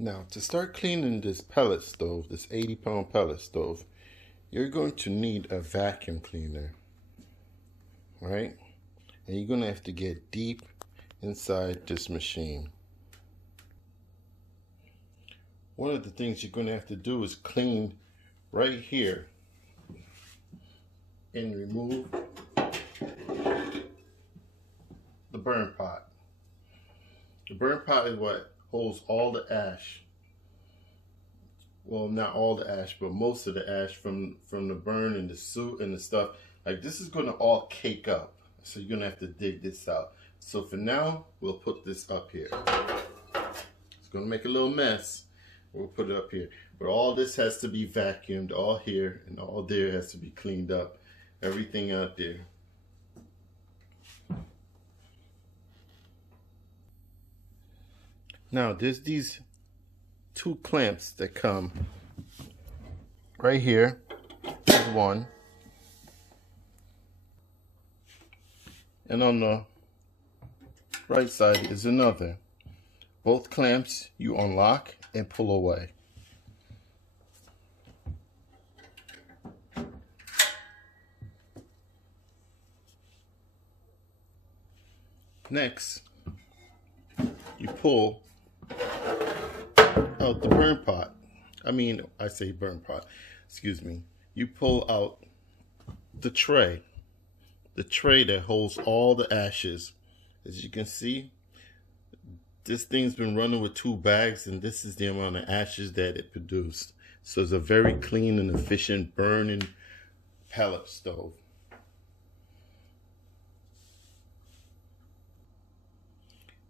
Now, to start cleaning this pellet stove, this 80-pound pellet stove, you're going to need a vacuum cleaner, right? And you're going to have to get deep inside this machine. One of the things you're going to have to do is clean right here and remove the burn pot. The burn pot is what holds all the ash. Well, not all the ash, but most of the ash from the burn and the soot and the stuff. Like, this is going to all cake up. So you're going to have to dig this out. So for now, we'll put this up here. It's going to make a little mess. We'll put it up here. But all this has to be vacuumed. All here and all there has to be cleaned up. Everything out there. Now, there's these two clamps that come right here. There's one. And on the right side is another. Both clamps you unlock and pull away. Next, you pull out the burn pot. I say burn pot, excuse me. You pull out the tray that holds all the ashes. As you can see, this thing's been running with 2 bags, and this is the amount of ashes that it produced. So it's a very clean and efficient burning pellet stove.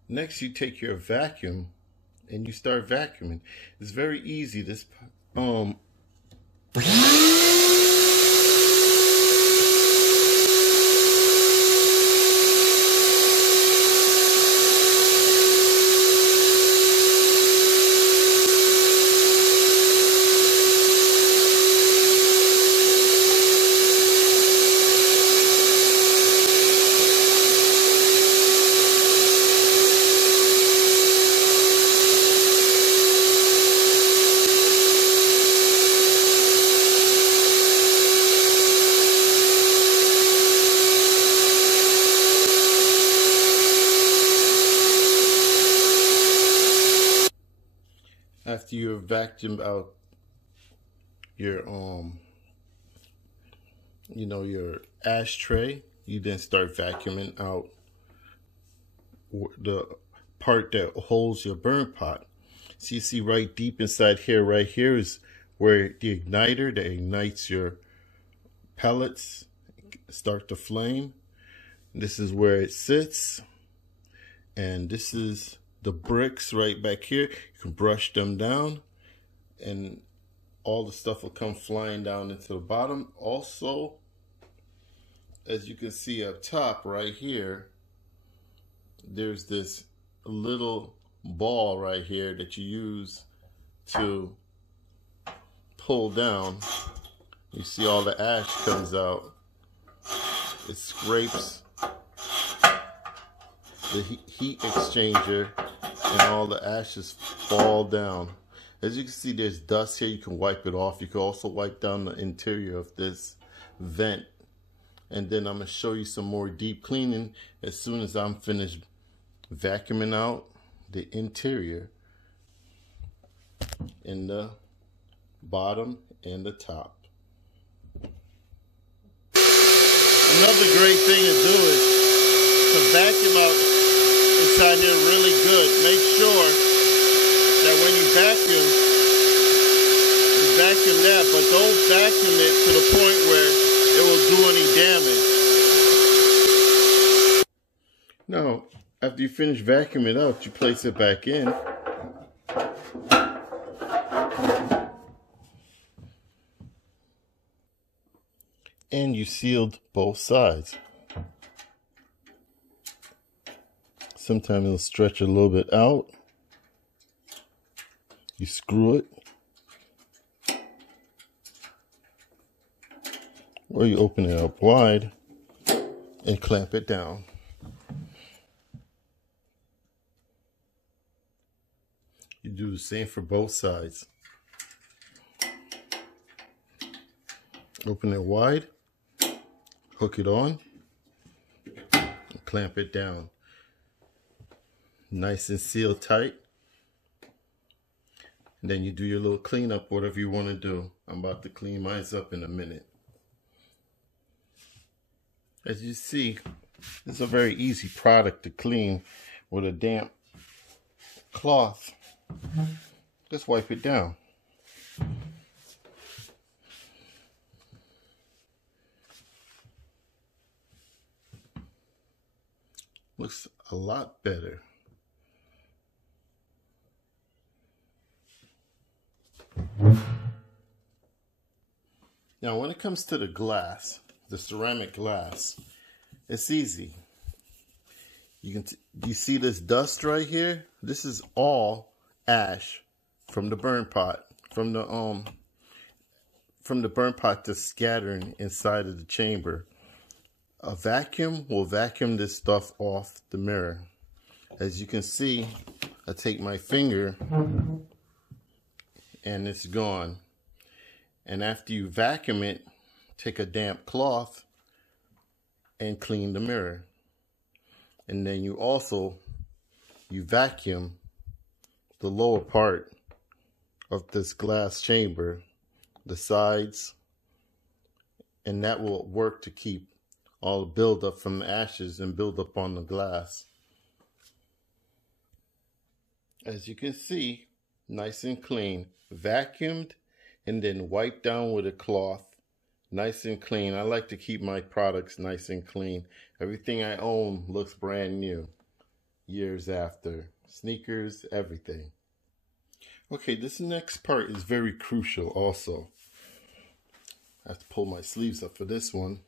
Next, you take your vacuum and you start vacuuming. It's very easy. This after you have vacuumed out your your ashtray, you then start vacuuming out the part that holds your burn pot. So you see right deep inside here, right here is where the igniter that ignites your pellets start to flame. This is where it sits, and this is the bricks right back here. You can brush them down and all the stuff will come flying down into the bottom. Also, as you can see up top right here, there's this little ball right here that you use to pull down. You see all the ash comes out. It scrapes the heat exchanger and all the ashes fall down. As you can see, there's dust here. You can wipe it off. You can also wipe down the interior of this vent. And then I'm going to show you some more deep cleaning as soon as I'm finished vacuuming out the interior in the bottom and the top. Another great thing to do is to vacuum out inside here really good. Make sure that when you vacuum that, but don't vacuum it to the point where it will do any damage. Now, after you finish vacuuming it out, you place it back in. And you sealed both sides. Sometimes it'll stretch a little bit out. You screw it. Or you open it up wide and clamp it down. You do the same for both sides. Open it wide, hook it on, and clamp it down. Nice and sealed tight. And then you do your little cleanup, whatever you want to do. I'm about to clean mine up in a minute. As you see, it's a very easy product to clean with a damp cloth. Just wipe it down. Looks a lot better. Now, when it comes to the glass, the ceramic glass, it's easy. You see this dust right here? This is all ash from the burn pot, from the burn pot just scattering inside of the chamber. A vacuum will vacuum this stuff off the mirror. As you can see, I take my finger and it's gone. And after you vacuum it, take a damp cloth and clean the mirror. And then you vacuum the lower part of this glass chamber, the sides, and that will work to keep all the buildup from the ashes and build up on the glass. As you can see, nice and clean, vacuumed and then wiped down with a cloth. Nice and clean. I like to keep my products nice and clean. Everything I own looks brand new years after. Sneakers, everything. Okay, this next part is very crucial also. I have to pull my sleeves up for this one.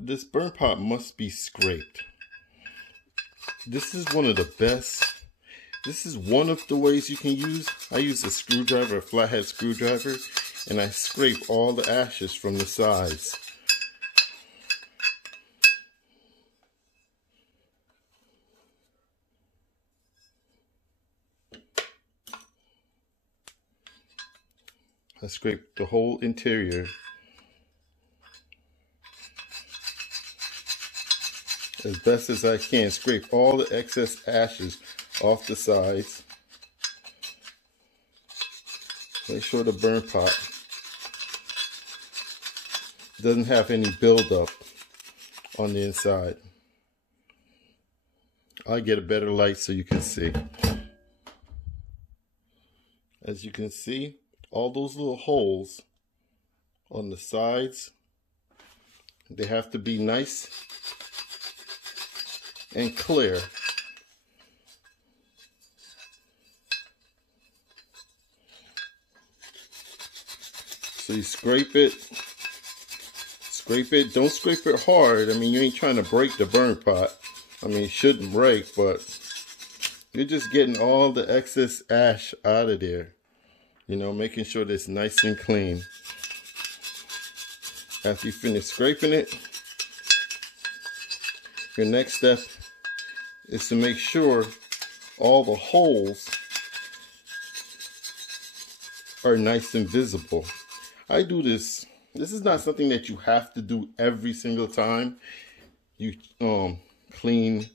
This burn pot must be scraped. This is one of the best. This is one of the ways you can use. I use a screwdriver, a flathead screwdriver, and I scrape all the ashes from the sides. I scrape the whole interior as best as I can. Scrape all the excess ashes off the sides. Make sure the burn pot doesn't have any buildup on the inside. I'll get a better light so you can see. As you can see, all those little holes on the sides, they have to be nice and clear. So you scrape it, don't scrape it hard. I mean, you ain't trying to break the burn pot. I mean, it shouldn't break, but you're just getting all the excess ash out of there. You know, making sure that it's nice and clean. After you finish scraping it, your next step is to make sure all the holes are nice and visible. I do this. This is not something that you have to do every single time you clean.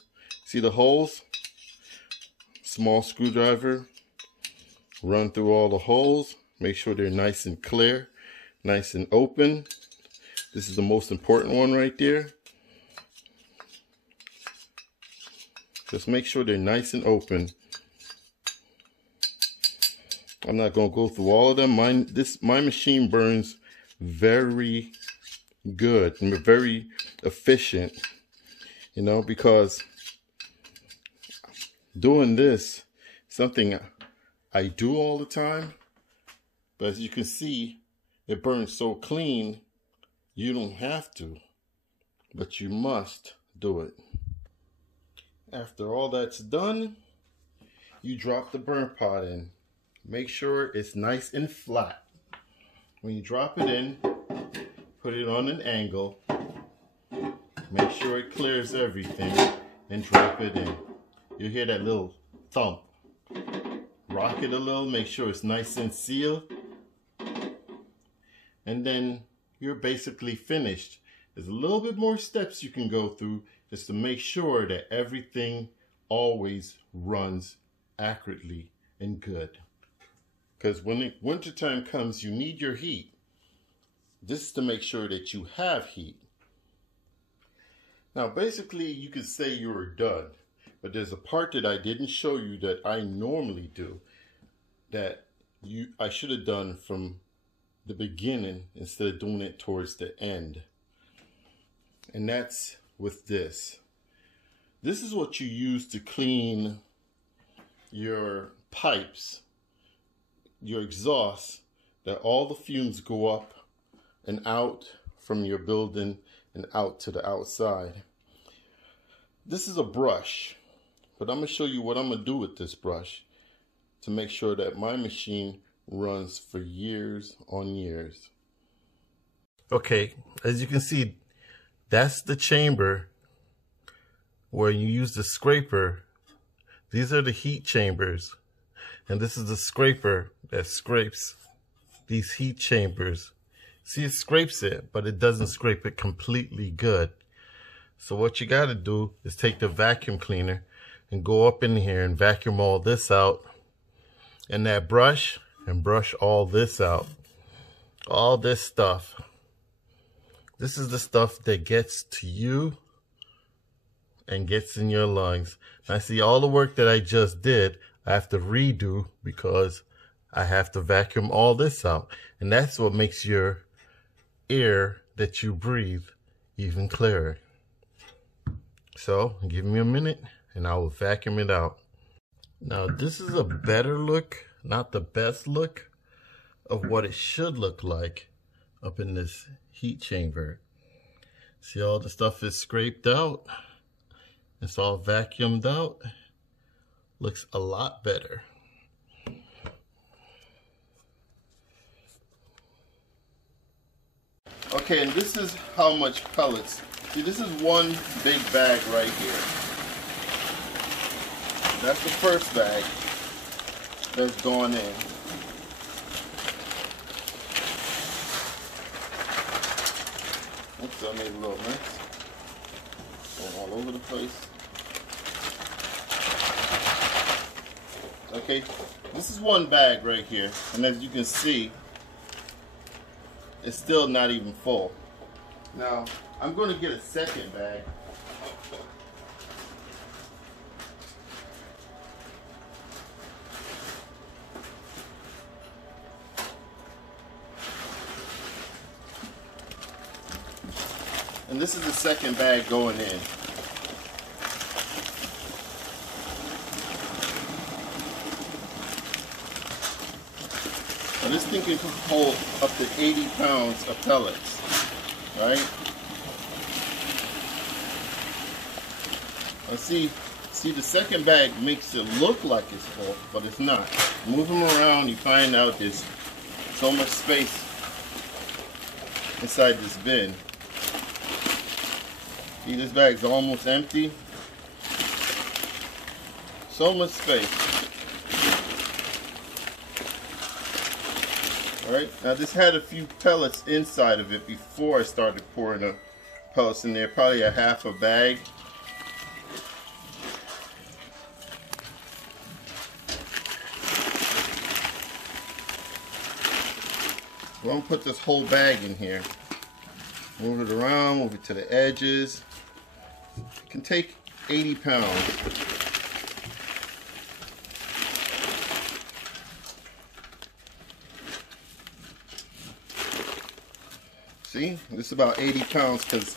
See the holes? Small screwdriver. Run through all the holes. Make sure they're nice and clear, nice and open. This is the most important one right there. Just make sure they're nice and open. I'm not going to go through all of them. My machine burns very good and very efficient, you know, because doing this, something I do all the time, but as you can see, it burns so clean, you don't have to, but you must do it. After all that's done, you drop the burn pot in. Make sure it's nice and flat. When you drop it in, put it on an angle. Make sure it clears everything and drop it in. you hear that little thump. Rock it a little, make sure it's nice and sealed. And then you're basically finished. There's a little bit more steps you can go through just to make sure that everything always runs accurately and good. Because when wintertime comes, you need your heat. This is to make sure that you have heat. Now basically you could say you're done, but there's a part that I didn't show you that I normally do that I should have done from the beginning instead of doing it towards the end. And that's with this. This is what you use to clean your pipes, your exhaust, that all the fumes go up and out from your building and out to the outside. This is a brush, but I'm going to show you what I'm going to do with this brush to make sure that my machine runs for years on years. Okay, as you can see, that's the chamber where you use the scraper. These are the heat chambers, and this is the scraper that scrapes these heat chambers. See, it scrapes it, but it doesn't scrape it completely good. So what you got to do is take the vacuum cleaner and go up in here and vacuum all this out, and that brush, and brush all this out. All this stuff. This is the stuff that gets to you and gets in your lungs. And I see all the work that I just did, I have to redo because I have to vacuum all this out. And that's what makes your air that you breathe even clearer. So give me a minute and I will vacuum it out. Now this is a better look, not the best look, of what it should look like up in this heat chamber. See, all the stuff is scraped out. It's all vacuumed out. Looks a lot better. Okay, and this is how much pellets. See, this is one big bag right here. That's the first bag that's gone in. Oops, I made a little mess. Going all over the place. Okay, this is one bag right here, and as you can see, it's still not even full. Now, I'm going to get a second bag. And this is the second bag going in. Now this thing can hold up to 80 pounds of pellets, right? Now see the second bag makes it look like it's full, but it's not. Move them around, you find out there's so much space inside this bin. See, this bag's almost empty. So much space. Alright, now this had a few pellets inside of it before I started pouring the pellets in there. Probably a half a bag. I'm going to put this whole bag in here. Move it around, move it to the edges. It can take 80 pounds. See, this is about 80 pounds because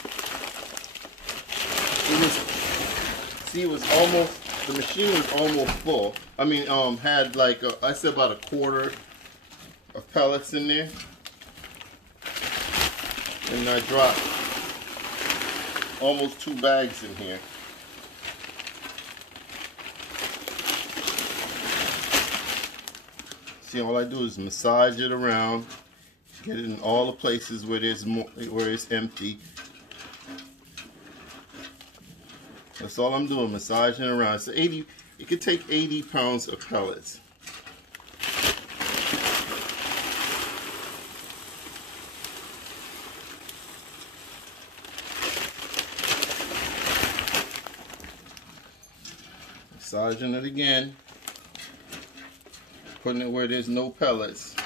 it was almost, the machine was almost full. I mean, had like, I said about a quarter of pellets in there. And I dropped almost 2 bags in here. See, all I do is massage it around, get it in all the places where there's more, where it's empty, That's all I'm doing, massaging around. So 80, it could take 80 pounds of pellets. Massaging it again. Putting it where there's no pellets.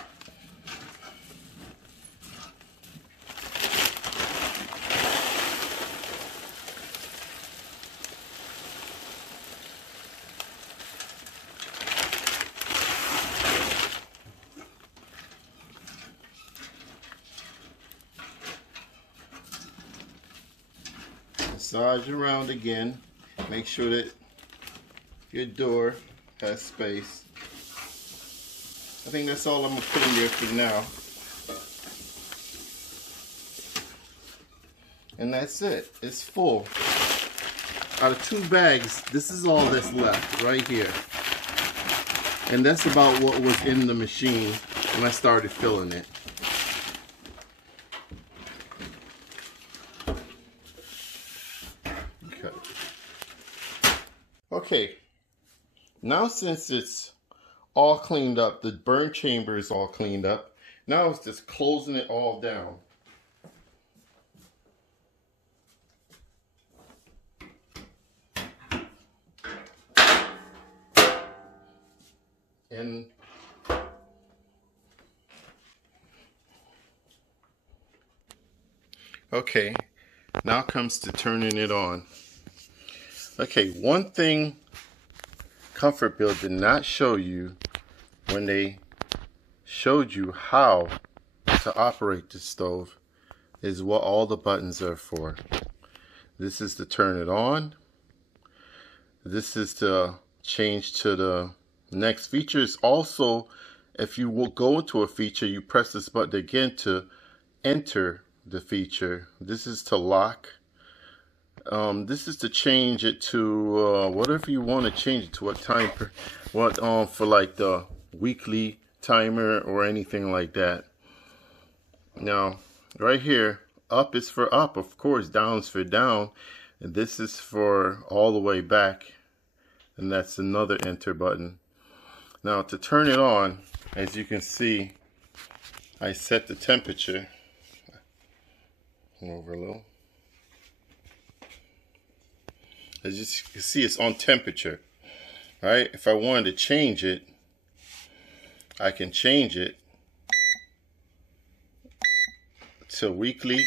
Massage around again. Make sure that your door has space. I think that's all I'm going to put in there for now. And that's it. It's full. Out of 2 bags, this is all that's left right here. And that's about what was in the machine when I started filling it. Okay, now since it's all cleaned up, the burn chamber is all cleaned up, now it's just closing it all down. And okay, now comes to turning it on. Okay, one thing Comfortbilt did not show you when they showed you how to operate the stove is what all the buttons are for. This is to turn it on. This is to change to the next feature. It's also, if you will go into a feature, you press this button again to enter the feature. This is to lock. This is to change it to whatever you want to change it to, what time per, what for like the weekly timer or anything like that. Now right here, up is for up, of course, down is for down, and this is for all the way back, and that's another enter button. Now to turn it on, as you can see, I set the temperature over a little. As you can see, it's on temperature. All right, if I wanted to change it, I can change it to weekly.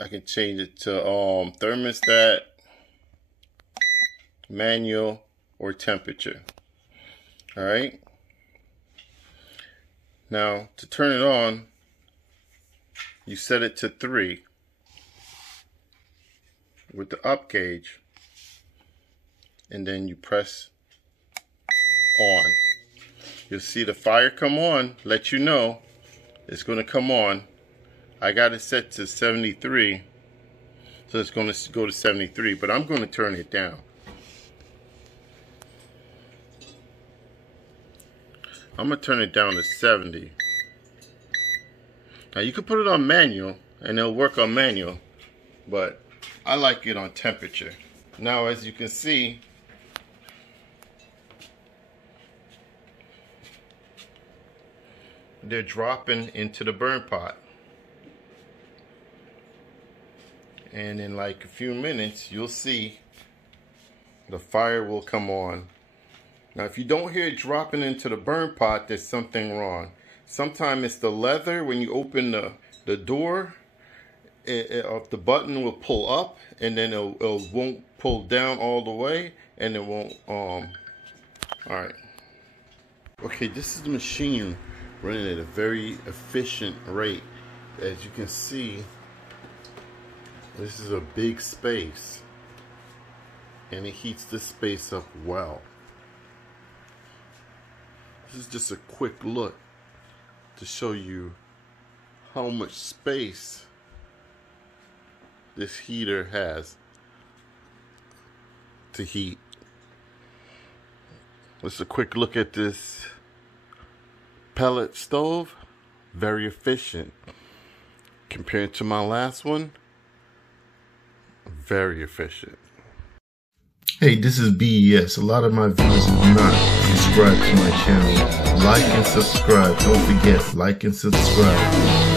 I can change it to thermostat, manual, or temperature. All right. Now to turn it on, you set it to 3. With the up gauge, and then you press on. You'll see the fire come on, let you know it's going to come on. I got it set to 73, so it's going to go to 73, but I'm going to turn it down. I'm going to turn it down to 70. Now you can put it on manual and it'll work on manual, but I like it on temperature. Now as you can see, they're dropping into the burn pot. And in like a few minutes, you'll see the fire will come on. Now if you don't hear it dropping into the burn pot, there's something wrong. Sometimes it's the leather. When you open the door, the button will pull up, and then it won't pull down all the way, and it won't alright. Okay, this is the machine running at a very efficient rate. As you can see, this is a big space, and it heats this space up well. This is just a quick look to show you how much space this heater has to heat. Just a quick look at this pellet stove. Very efficient. Compared to my last one, Very efficient. Hey, this is BES. A lot of my viewers do not subscribe to my channel. Like and subscribe. Don't forget, like and subscribe.